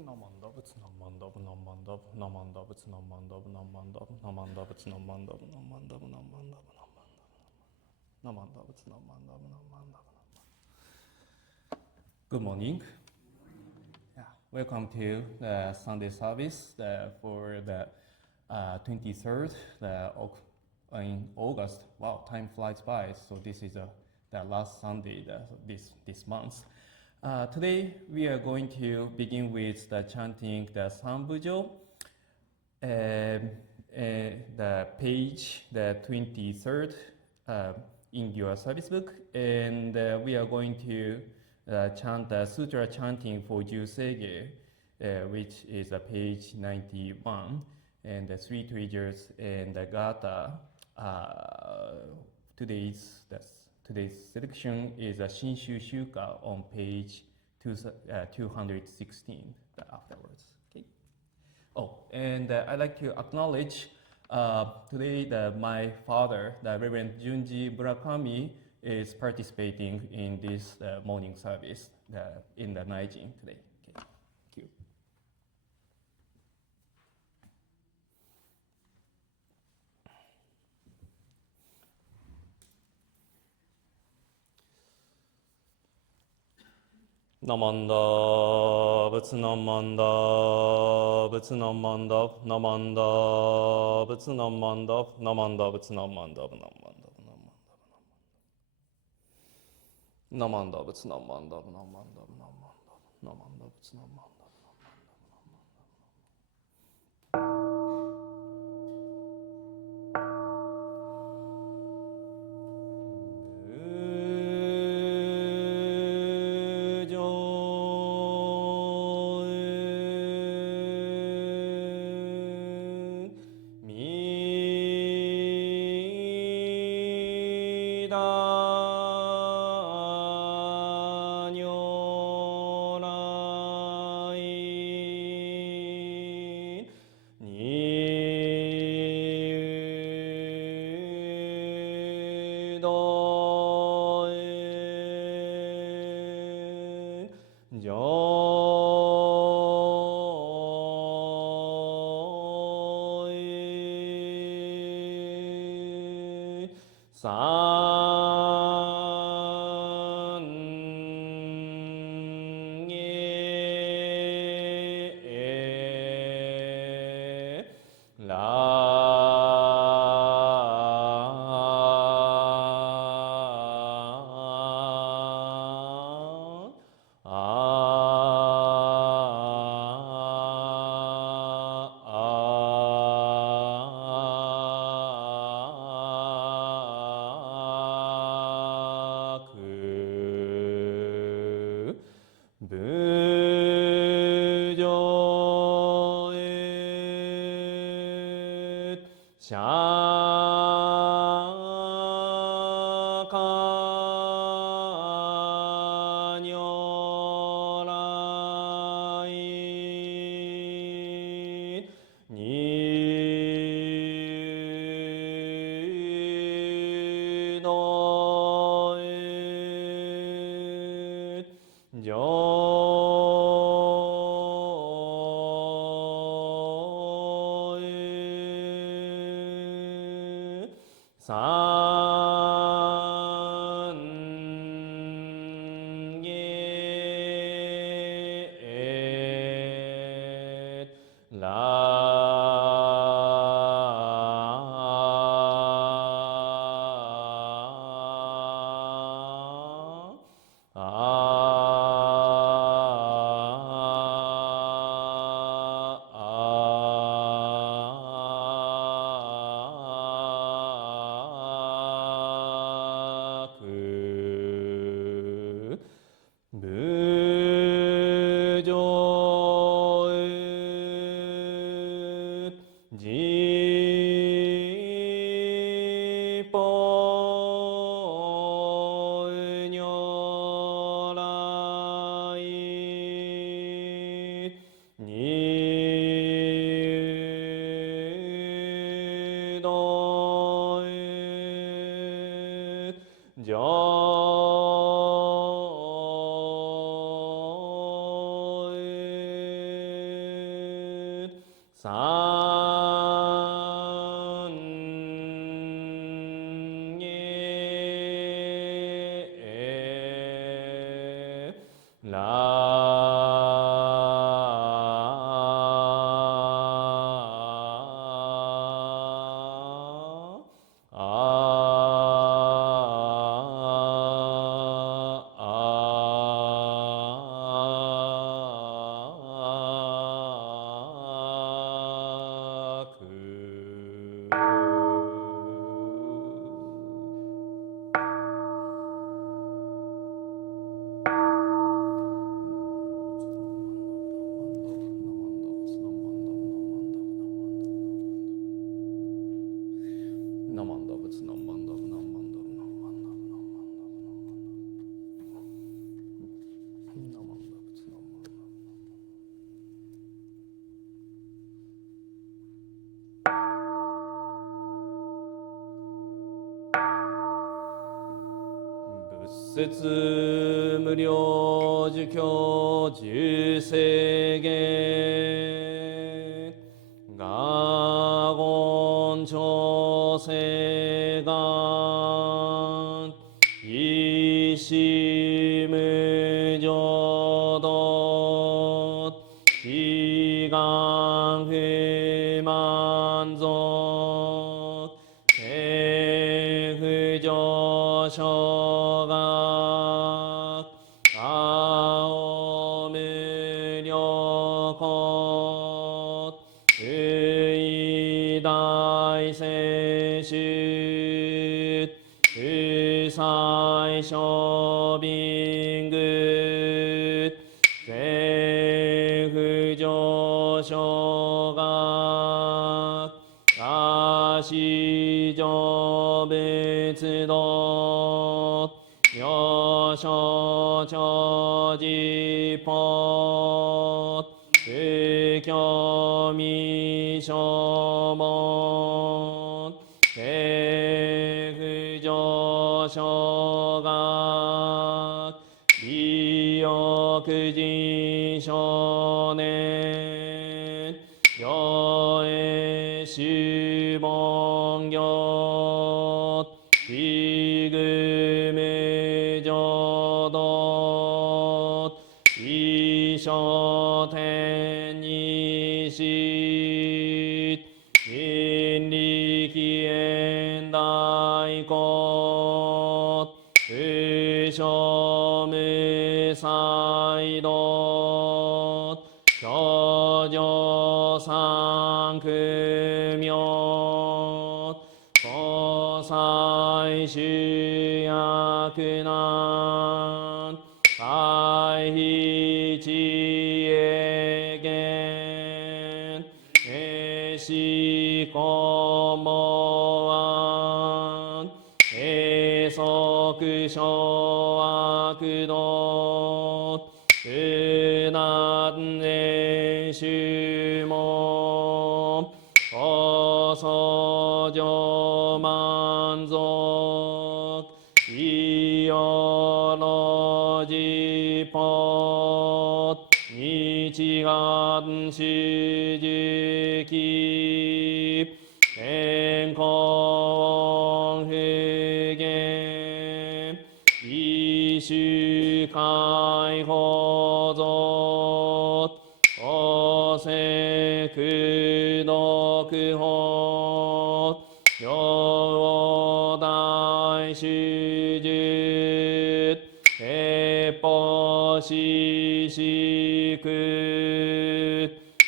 Good morning. Yeah, welcome to the Sunday service for the 23rd in August. Wow, time flies by. So this is the last Sunday this month. Today we are going to begin with the chanting the Sanbujo, the page the 23rd in your service book, and we are going to chant the sutra chanting for Jusege, which is page 91, and the three treasures and the gata. Today's selection is a Shinshu Shuka on page 216 afterwards. Okay. Oh, and I'd like to acknowledge today my father, the Reverend Junji Murakami, is participating in this morning service in the Naijin today. Okay. Thank you. Namanda, Butsunamanda, Butsunamanda, Namanda, Butsunamanda, Namanda, Butsunamanda, Namanda, Butsunamanda, Namanda, Namanda, Butsunamanda. 説無量寿経十世間我言調整願一子無常道悲願不満足定不上昇学青無量国不意大聖主不最小貧愚定不上昇学阿四上仏道妙正長寺法不教未正門定不上昇学利欲人少年行へ修門行非愚無常道一生天にし因力縁大国不生無才道教上三苦妙高才修薬難回避知恵見へしこも案へ即小悪道不難へ修門高僧上満足いよろじぽ日願主時期天候不言一種解放像法世苦毒法両大主術鉄砲四四苦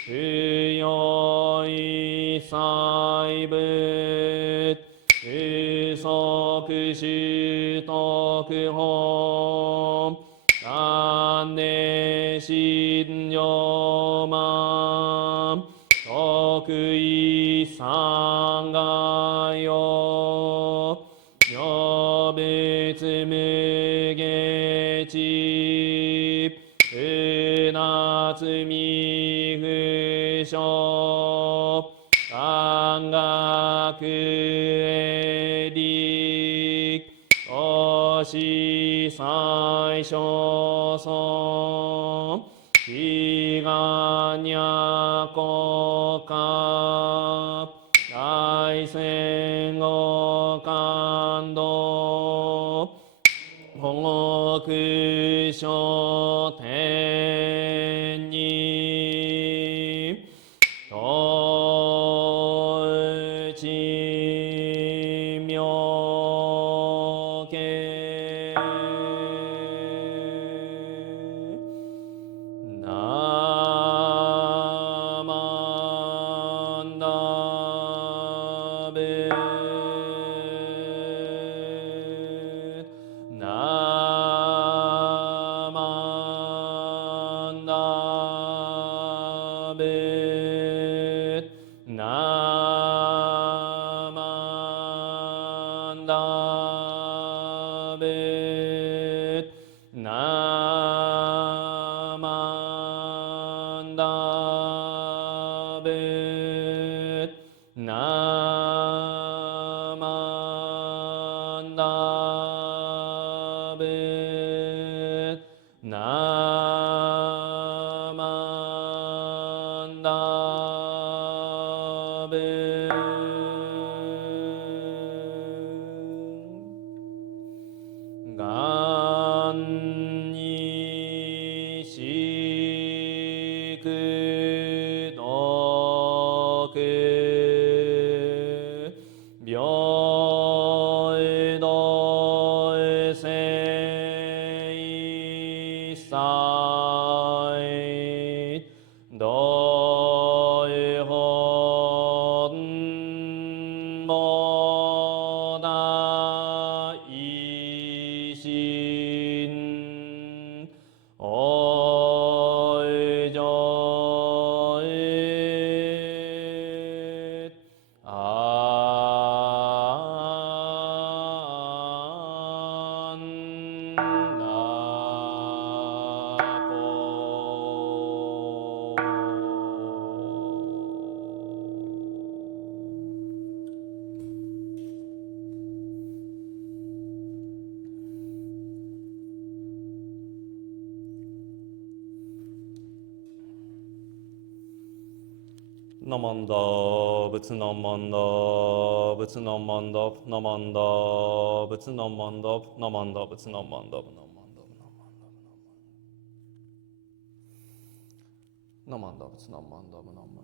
不用一切仏不足修徳本願念信条満得意三害用如仏無下地不な罪不傷感覚へ力おし最小尊悲願若国家大戦後感動保護所天に道一妙見ナマンダベナマンダベナマンダベナマンダベナマンダベ Buddha Ishin Oijoit Namanda, Butsu Namanda, Butsu Namanda, Namanda, Butsu Namanda, Namanda, Butsu Namanda, Namanda, Butsu Namanda, Namanda.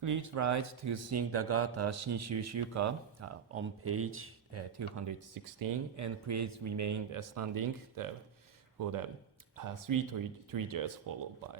Please write to sing the Gata Shinshu Shuka on page 216, and please remain standing for the three treasures followed by.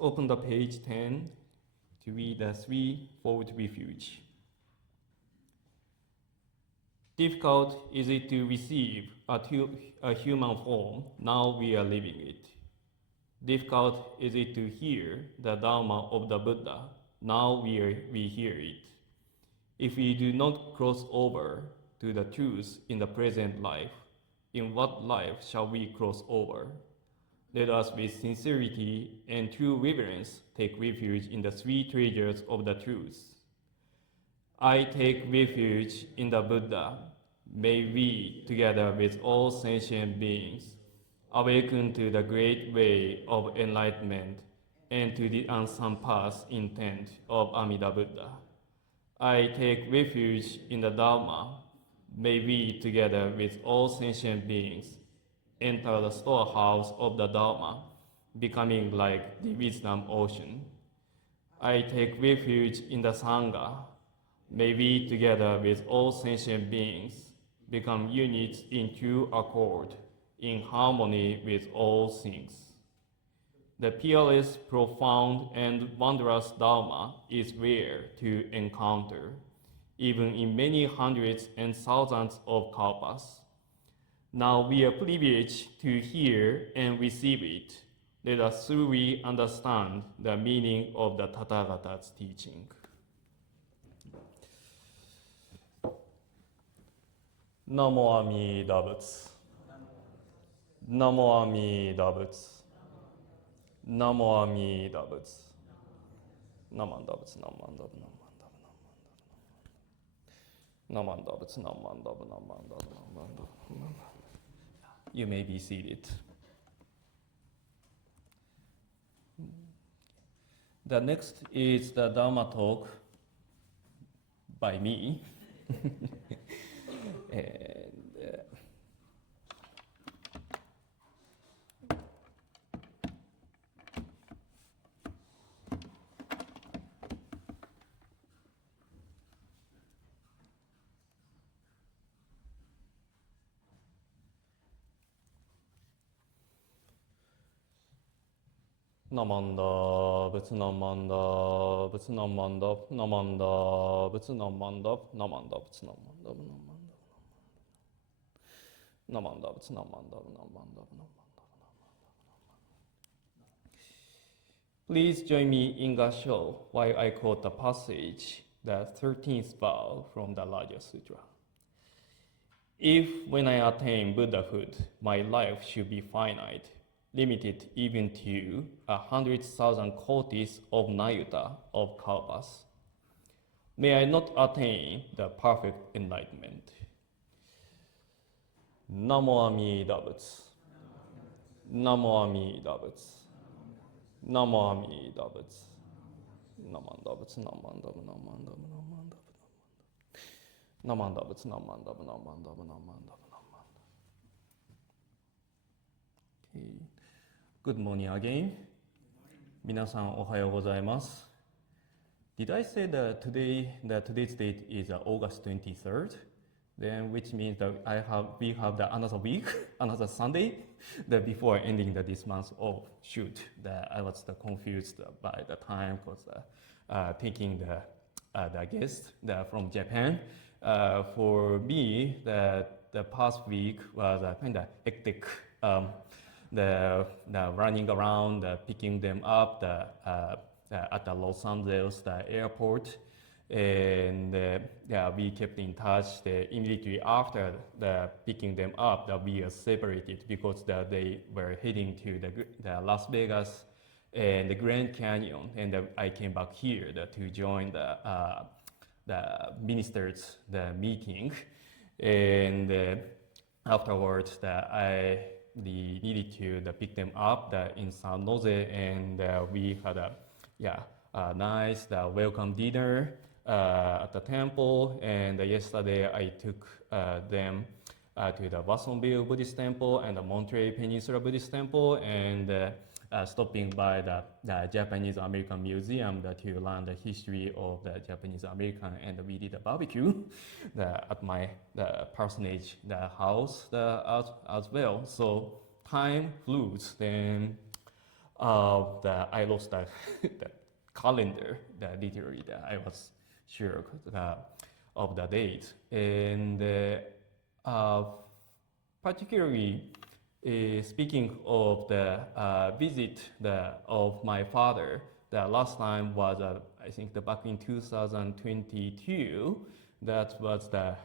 Open the page 10 to read the threefold refuge. Difficult is it to receive a human form, now we are living it. Difficult is it to hear the Dharma of the Buddha, now we hear it. If we do not cross over to the truth in the present life, in what life shall we cross over? Let us with sincerity and true reverence take refuge in the three treasures of the truth. I take refuge in the Buddha. May we, together with all sentient beings, awaken to the great way of enlightenment and to the unsurpassed intent of Amida Buddha. I take refuge in the Dharma. May we, together with all sentient beings, enter the storehouse of the Dharma, becoming like the wisdom ocean. I take refuge in the Sangha. May we, together with all sentient beings, become units in true accord, in harmony with all things. The peerless, profound, and wondrous Dharma is rare to encounter, even in many hundreds and thousands of kalpas. Now we are privileged to hear and receive it. Let us truly understand the meaning of the Tathagata's teaching. Namo Amida Buddha. Namo Amida Buddha. Namo Amida Buddha. Namanda Buddha, Namanda Buddha, Namanda Buddha, Namanda Buddha, Namanda Buddha. You may be seated. The next is the Dharma talk by me. And, ナマンダ仏ナマンダ仏ナマンダナマンダ仏ナマンダナマンダ仏ナマンダナマンダ仏ナマンダナマンダ。 Please join me in Gasho while I quote the passage, the 13th vow from the Larger Sutra. If when I attain Buddhahood, my life should be finite, limited even to 100,000 kotis of nayuta of kalpas, may I not attain the perfect enlightenment. Namo Amida Buddha. Namo Amida Buddha. Namo Amida Buddha. Namanda Buddha, Namanda Buddha, Namanda Buddha, Namanda Buddha, Namanda Buddha, Namanda Buddha, Namanda Buddha. Okay. Good morning again. 皆さんおはようございます。Did I say that today's date is August 23rd? Then which means that we have another week, another Sunday, that before ending this month. Oh shoot, that I was confused by the time because taking the guest from Japan. For me, the past week was kind of hectic. The running around, picking them up at the Los Angeles airport. And we kept in touch immediately after picking them up. That we are separated because they were heading to the Las Vegas and the Grand Canyon, and I came back here to join the ministers meeting. And afterwards, I needed to pick them up in San Jose, and we had a nice welcome dinner at the temple. And yesterday I took them to the Wassonville Buddhist Temple and the Monterey Peninsula Buddhist Temple, and stopping by the Japanese American Museum to learn the history of the Japanese American, and we did a barbecue at my parsonage house as well. So time flew. Then I lost the calendar, literally I was sure of the date. And particularly speaking of the visit of my father, the last time was I think back in 2022. That was the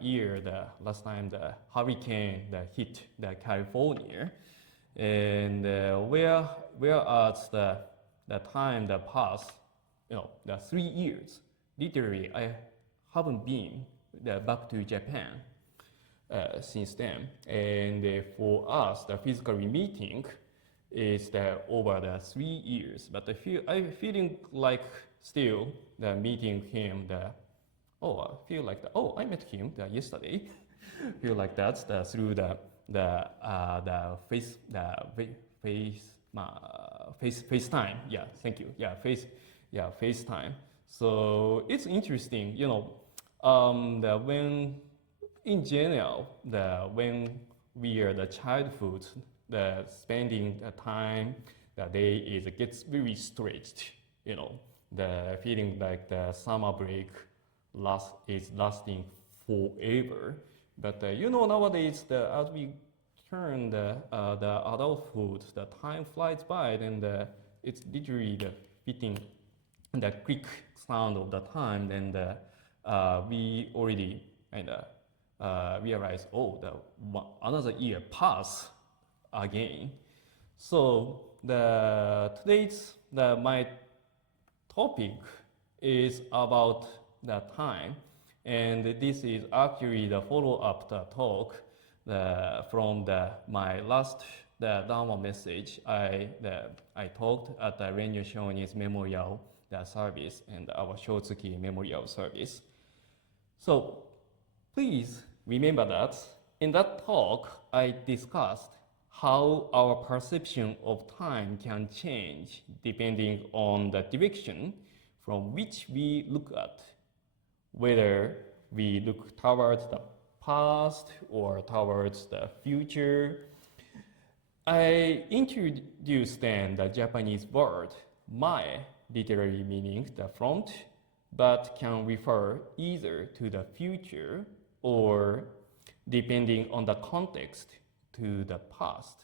year, the last time the hurricane hit California. And whereas the time that passed, the 3 years, literally I haven't been back to Japan since then. And for us, the physical meeting is over the 3 years. But I'm feeling like still the meeting him. I feel like I met him yesterday. Feel like that through the FaceTime. Yeah, thank you. Yeah, FaceTime. So it's interesting, when in general, when we are the childhood, the spending the time, the day gets very stretched, the feeling like the summer break is lasting forever. But nowadays, as we turn the adulthood, the time flies by, and it's literally the fitting, the quick sound of the time. Then we already realize, another year pass again. So today's my topic is about the time. And this is actually the follow-up talk from my last Dharma message. I talked at the Renyo Shonin's memorial service and our Shotsuki memorial service. So please remember that in that talk, I discussed how our perception of time can change depending on the direction from which we look at, whether we look towards the past or towards the future. I introduced then the Japanese word mae, literally meaning the front, but can refer either to the future or, depending on the context, to the past.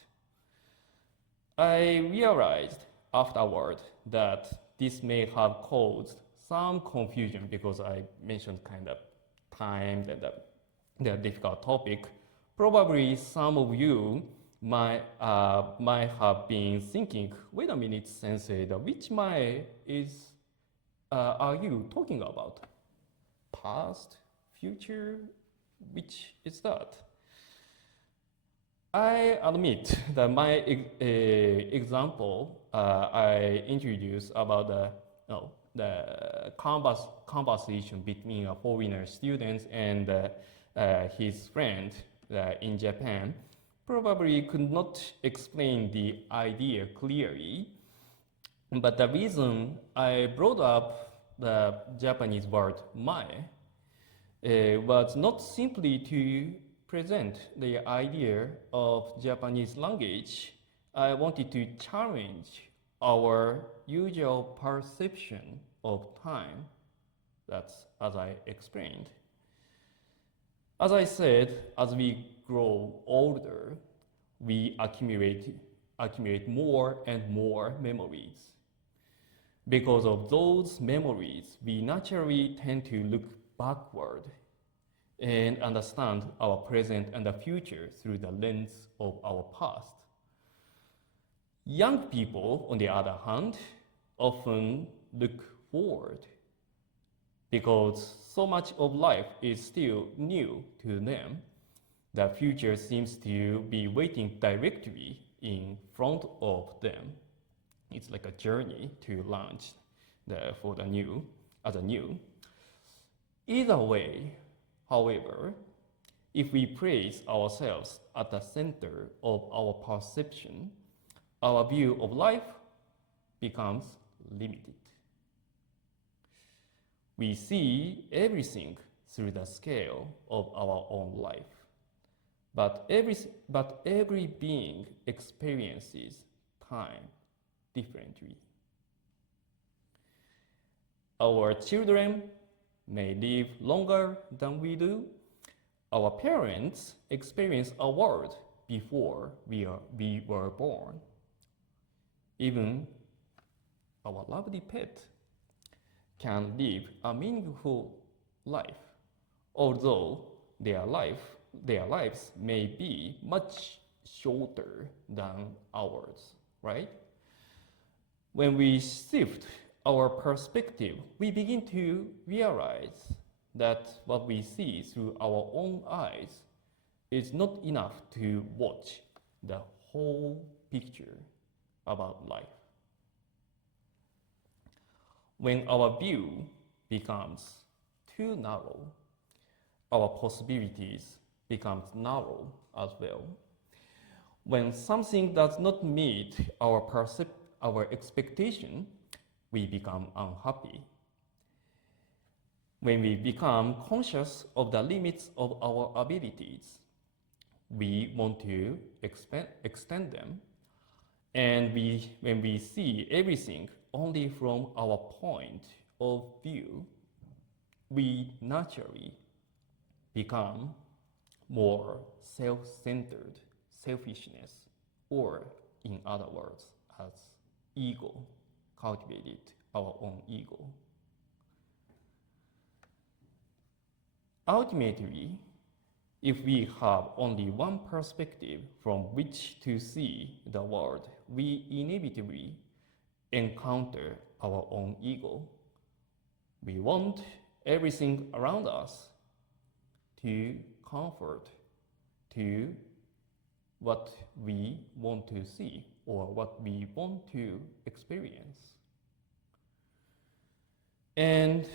I realized afterward that this may have caused some confusion because I mentioned kind of time and the difficult topic. Probably some of you might have been thinking, wait a minute, sensei, which mae are you talking about? Past, future, which is that? I admit that my example I introduced about the conversation between a foreigner student and his friend in Japan probably could not explain the idea clearly. But the reason I brought up the Japanese word mae was not simply to present the idea of Japanese language. I wanted to challenge our usual perception of time. That's as I explained. As I said, as we grow older, we accumulate more and more memories. Because of those memories, we naturally tend to look backward and understand our present and the future through the lens of our past. Young people, on the other hand, often look forward because so much of life is still new to them. The future seems to be waiting directly in front of them. It's like a journey to launch for the new, as a new. Either way, however, if we place ourselves at the center of our perception, our view of life becomes limited. We see everything through the scale of our own life, but every being experiences time differently. Our children may live longer than we do. Our parents experience a world before we were born. Even our lovely pet can live a meaningful life, although their lives may be much shorter than ours, right? When we shift our perspective, we begin to realize that what we see through our own eyes is not enough to watch the whole picture about life. When our view becomes too narrow, our possibilities become narrow as well. When something does not meet our expectation, we become unhappy. When we become conscious of the limits of our abilities, we want to extend them. And when we see everything only from our point of view, we naturally become more self-centered, selfishness, or in other words, as ego, cultivated our own ego. Ultimately, if we have only one perspective from which to see the world, we inevitably encounter our own ego. We want everything around us to comfort to what we want to see or what we want to experience. And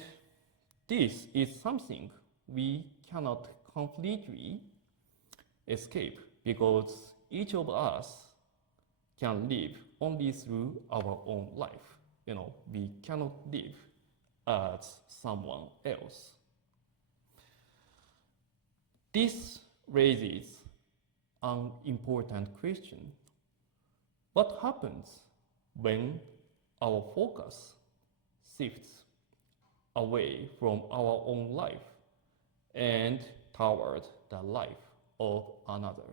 this is something we cannot completely escape because each of us can live only through our own life. We cannot live as someone else. This raises an important question. What happens when our focus shifts away from our own life and toward the life of another?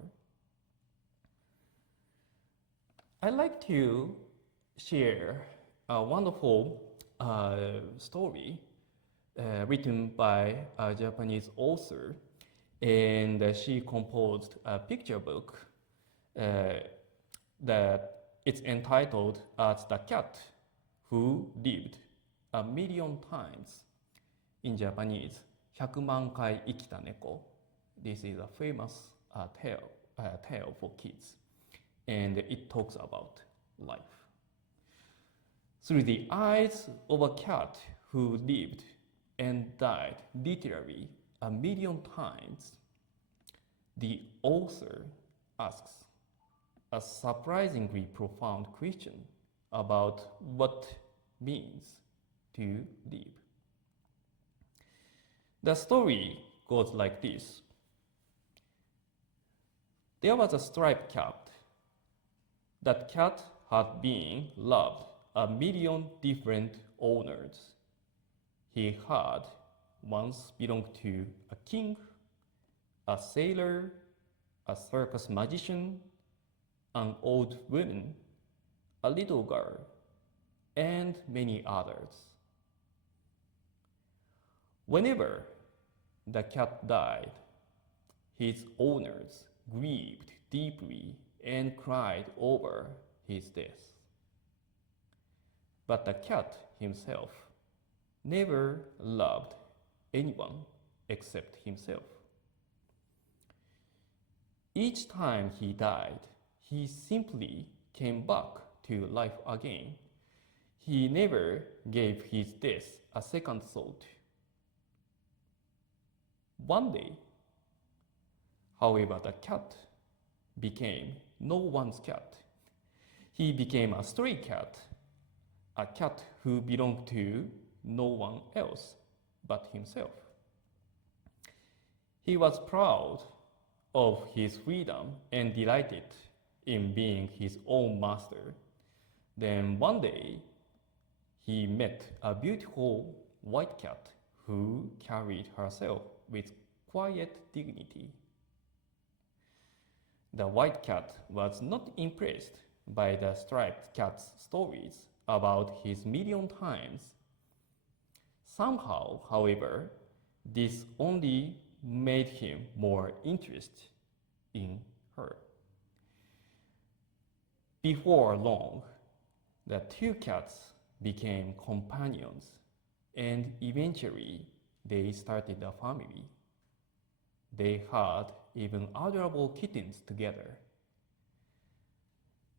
I'd like to share a wonderful story written by a Japanese author, and she composed a picture book that it's entitled as The Cat Who Lived 1,000,000 Times. In Japanese, 100万回生きた猫. This is a famous tale for kids, and it talks about life. Through the eyes of a cat who lived and died literally 1,000,000 times, the author asks a surprisingly profound question about what means to live. The story goes like this. There was a striped cat. That cat had been loved 1,000,000 different owners. He had once belonged to a king, a sailor, a circus magician, an old woman, a little girl, and many others. Whenever the cat died, his owners grieved deeply and cried over his death. But the cat himself never loved anyone except himself. Each time he died, he simply came back to life again. He never gave his death a second thought. One day, however, the cat became no one's cat. He became a stray cat, a cat who belonged to no one else but himself. He was proud of his freedom and delighted in being his own master. Then one day, he met a beautiful white cat who carried herself with quiet dignity. The white cat was not impressed by the striped cat's stories about his 1,000,000 times. Somehow, however, this only made him more interested in her. Before long, the two cats became companions, and eventually they started a family. They had even adorable kittens together.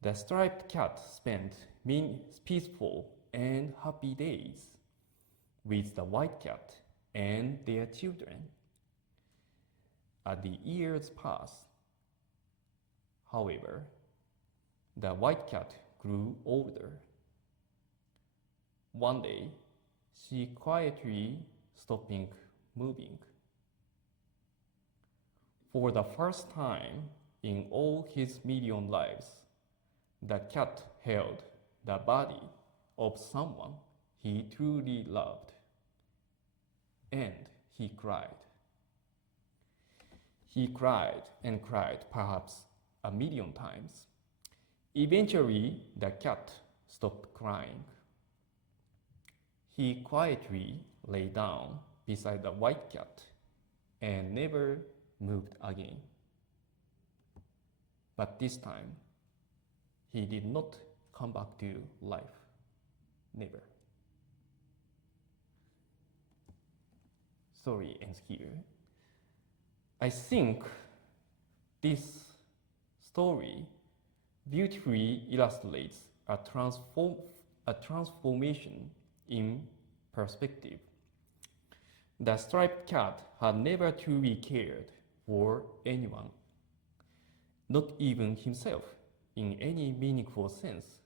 The striped cat spent many peaceful and happy days with the white cat and their children. As the years passed, however, the white cat grew older. One day, she quietly stopped moving. For the first time in all his million lives, the cat held the body of someone he truly loved, and he cried. He cried and cried perhaps 1,000,000 times. Eventually, the cat stopped crying. He quietly lay down beside the white cat and never moved again. But this time, he did not come back to life. Never. Story ends here. I think this story beautifully illustrates a transformation in perspective. The striped cat had never truly cared for anyone, not even himself, in any meaningful sense.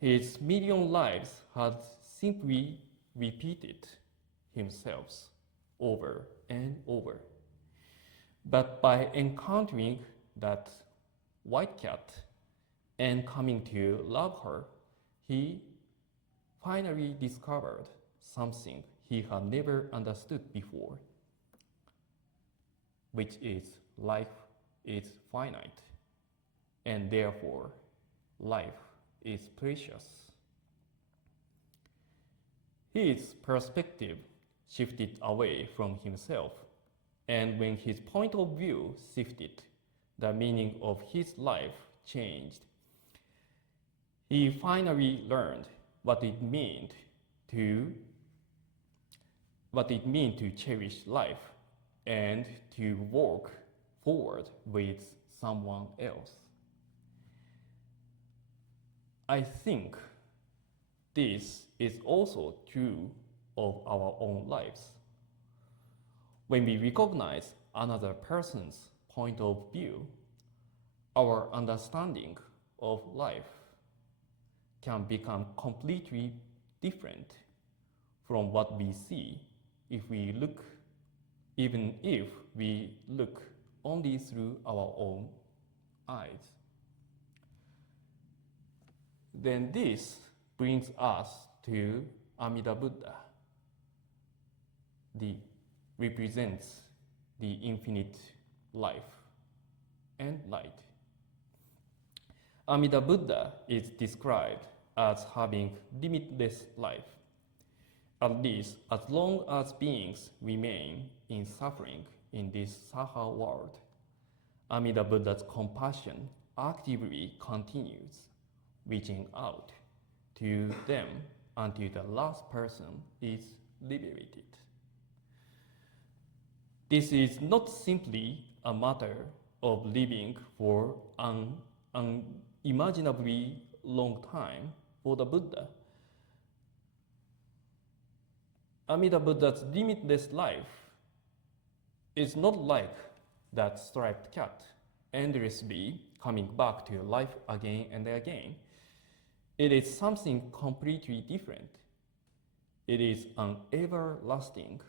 His million lives had simply repeated himself over and over. But by encountering that white cat and coming to love her, he finally discovered something he had never understood before, which is life is finite, and therefore life is precious. His perspective shifted away from himself, and when his point of view shifted, the meaning of his life changed. He finally learned what it meant to cherish life and to walk forward with someone else. I think this is also true of our own lives. When we recognize another person's point of view, our understanding of life can become completely different from what we see even if we look only through our own eyes. Then this brings us to Amida Buddha. Represents the infinite life and light. Amida Buddha is described as having limitless life, at least as long as beings remain in suffering in this Saha world. Amida Buddha's compassion actively continues, reaching out to them until the last person is liberated. This is not simply a matter of living for an unimaginably long time for the Buddha. Amida Buddha's limitless life is not like that striped cat, endlessly coming back to life again and again. It is something completely different. It is an everlasting,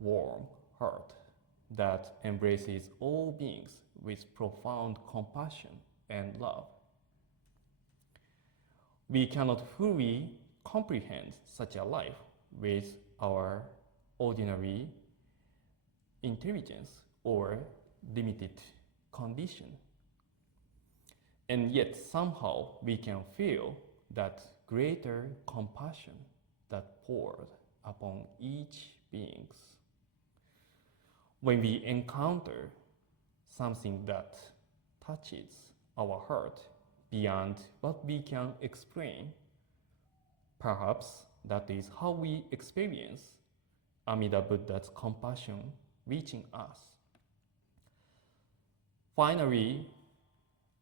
warm heart that embraces all beings with profound compassion and love. We cannot fully comprehend such a life with our ordinary intelligence or limited condition. And yet somehow we can feel that greater compassion that poured upon each being. When we encounter something that touches our heart beyond what we can explain. Perhaps that is how we experience Amida Buddha's compassion reaching us. Finally,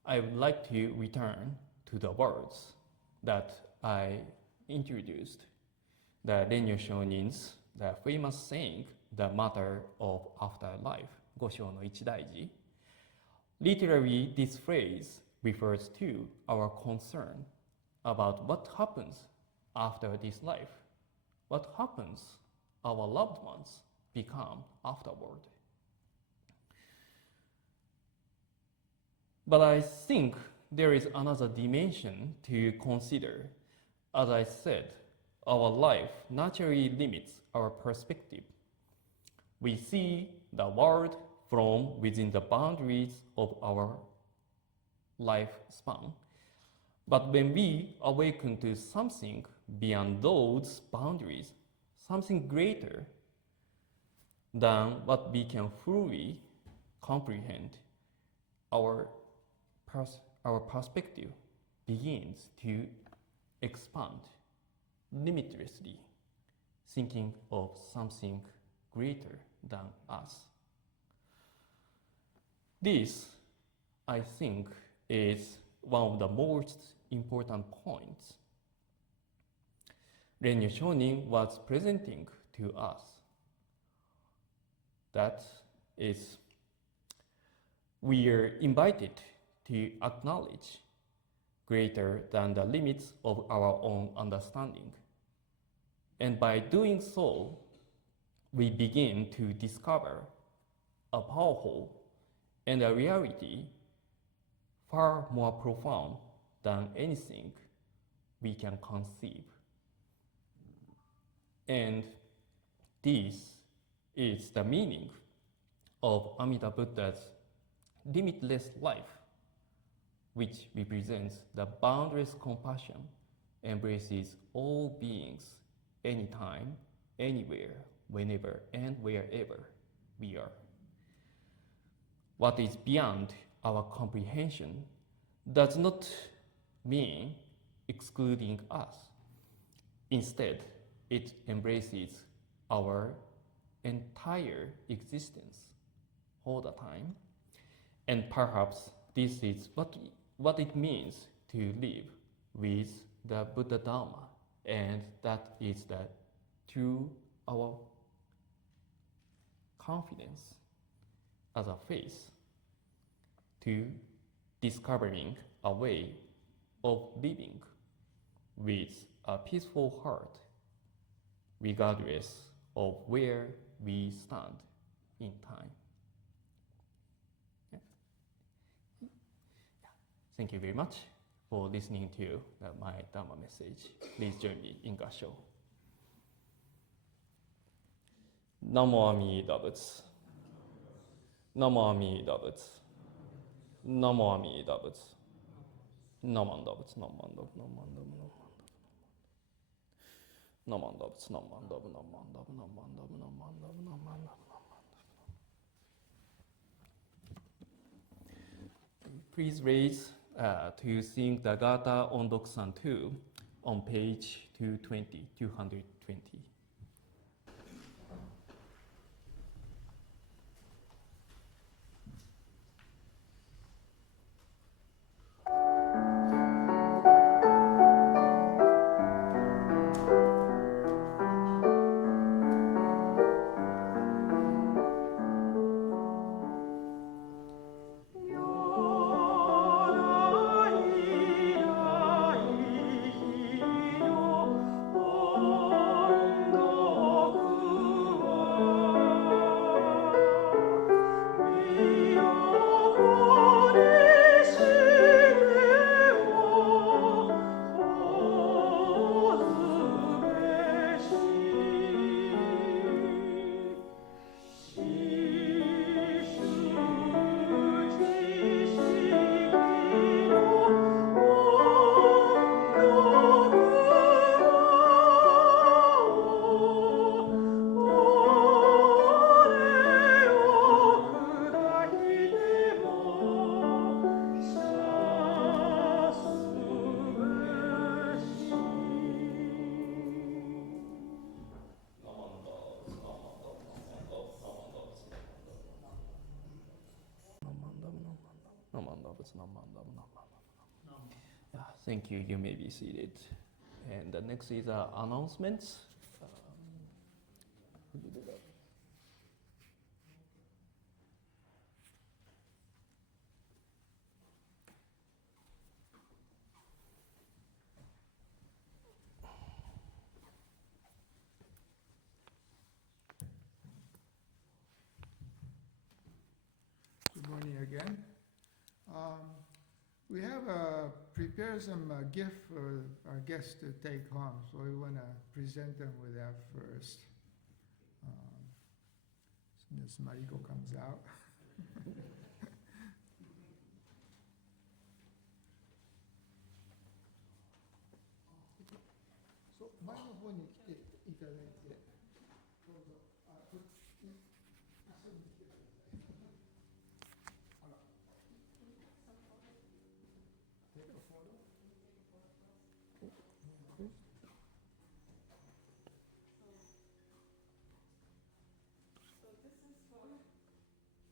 I would like to return to the words that I introduced, the Renyo Shonin's the famous saying, the matter of afterlife, 五章の一大事. Literally, this phrase refers to our concern about what happens after this life, what happens our loved ones become afterward. But I think there is another dimension to consider. As I said, our life naturally limits our perspective. We see the world from within the boundaries of our lifespan. But when we awaken to something beyond those boundaries, something greater than what we can fully comprehend, our perspective begins to expand limitlessly, thinking of something greater than us. This, I think, is one of the most important points Renyo Shonin was presenting to us. That is, we are invited to acknowledge greater than the limits of our own understanding. And by doing so, we begin to discover a powerful and a reality far more profound than anything we can conceive. And this is the meaning of Amida Buddha's limitless life, which represents the boundless compassion, embraces all beings, anytime, anywhere, whenever, and wherever we are. What is beyond our comprehension does not mean excluding us. Instead, it embraces our entire existence all the time. And perhaps this is what it means to live with the Buddha Dharma, and that is the true our confidence as a faith to discovering a way of living with a peaceful heart, regardless of where we stand in time. Thank you very much for listening to my Dharma message. Please join me in Gasho. Namo Amida Buddha. Namo Amida Buddha. Namo Amida Buddha. Namo Amida Buddha. Namo Amida Buddha. Namo Amida Buddha. Namo Amida Buddha. Namo Amida Buddha. Namo Amida Buddha. Namo Amida Buddha. Namo Amida Buddha. Please raise to sing the Gata Ondoksan 2 on page 220. Oh butsu, nam mandabu, nam mandabu. Yeah, thank you. You may be seated. And the next is announcements. Could you do that? Good morning again. We have prepared some gift for our guests to take home, so we want to present them with that first. As soon as Mariko comes out. So, 前の方に来ていただいて、どうぞ。一緒に来てください。あら。Take a photo. So this is for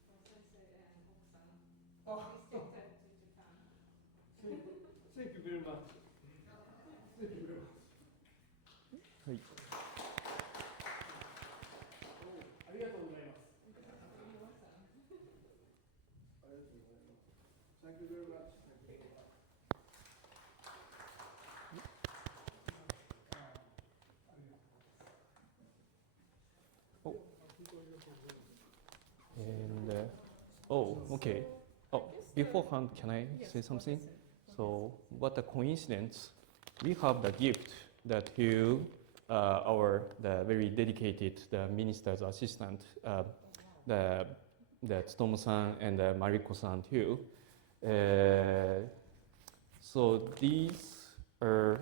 Sensei and Okusan. Oh. Please take that to Japan. Thank you very much. Thank you very much. はい。ありがとうございます。Thank you very much. And oh, okay. Oh, beforehand, can I say something? So, what a coincidence! We have the gift that you, the very dedicated the minister's assistant, the Tsutomu-san and Mariko-san too. So these are.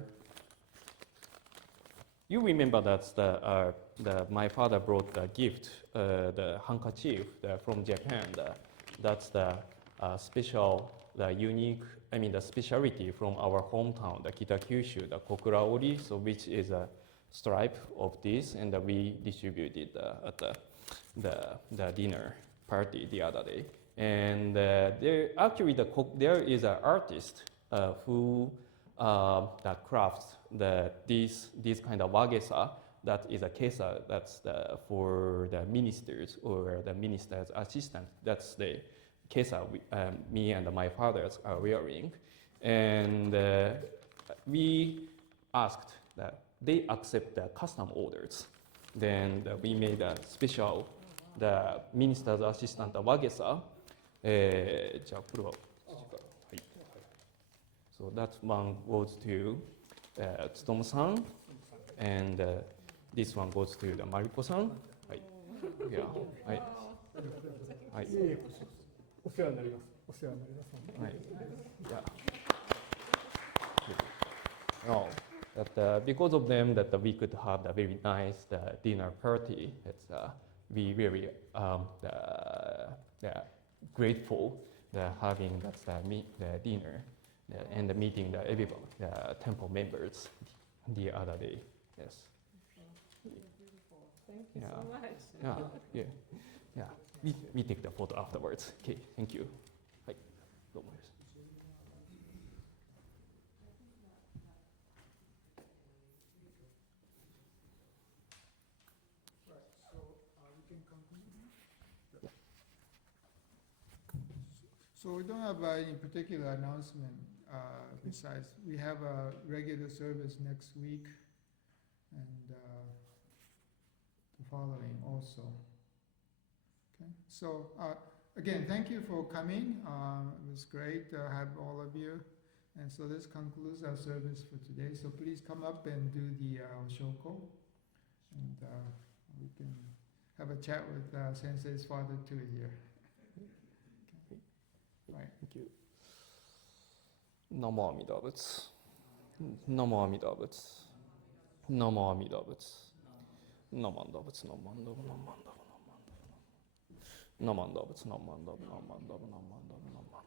You remember that my father brought the gift, the handkerchief from Japan. That's the special, the unique, the specialty from our hometown, the Kitakyushu, the kokuraori, so which is a stripe of this, and we distributed at the dinner party the other day. And there is an artist who that crafts this kind of wagesa. That is a kesa. That's for the ministers or the minister's assistant. That's the kesa me and my fathers are wearing. And we asked that they accept the custom orders. Then we made a special the minister's assistant wagesa. じゃあこれは So that one goes to Tsutomu-san, and this one goes to the Mariko-san. はい。いや、はい。はい。お世話になります。お世話になります。はい。Yeah. No, that because of them that we could have a very nice dinner party. It's we very grateful having the dinner and meeting everyone, the temple members the other day. Yes. Beautiful. Thank you Yeah. so much. Yeah. Yeah. Yeah. We take the photo afterwards. Okay. Thank you. はい。どうもです。So we don't have any particular announcement besides we have a regular service next week and the following also. Okay. So again, thank you for coming. It was great to have all of you. And so this concludes our service for today. So please come up and do the shoko, and we can have a chat with Sensei's father too here. Right. Thank you. Namo Amida Buddha. Namo Amida Buddha. Namo Amida Buddha. Namanda Buddha. Namanda Buddha. Namanda Buddha. Namanda Buddha. Namanda Buddha. Namanda Buddha. Namanda Buddha.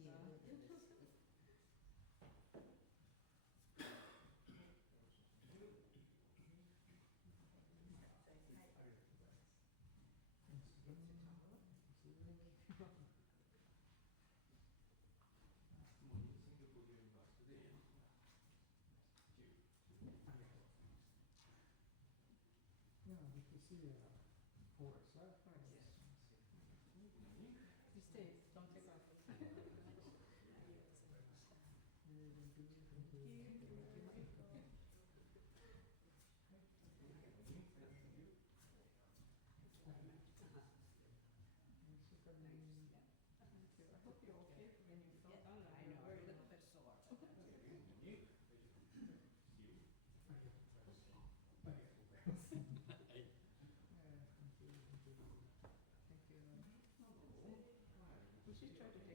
Yeah, good to see you. Horse, huh? You stay, don't take off. I hope you're okay when you fell down. I know, a little bit sore. We should try to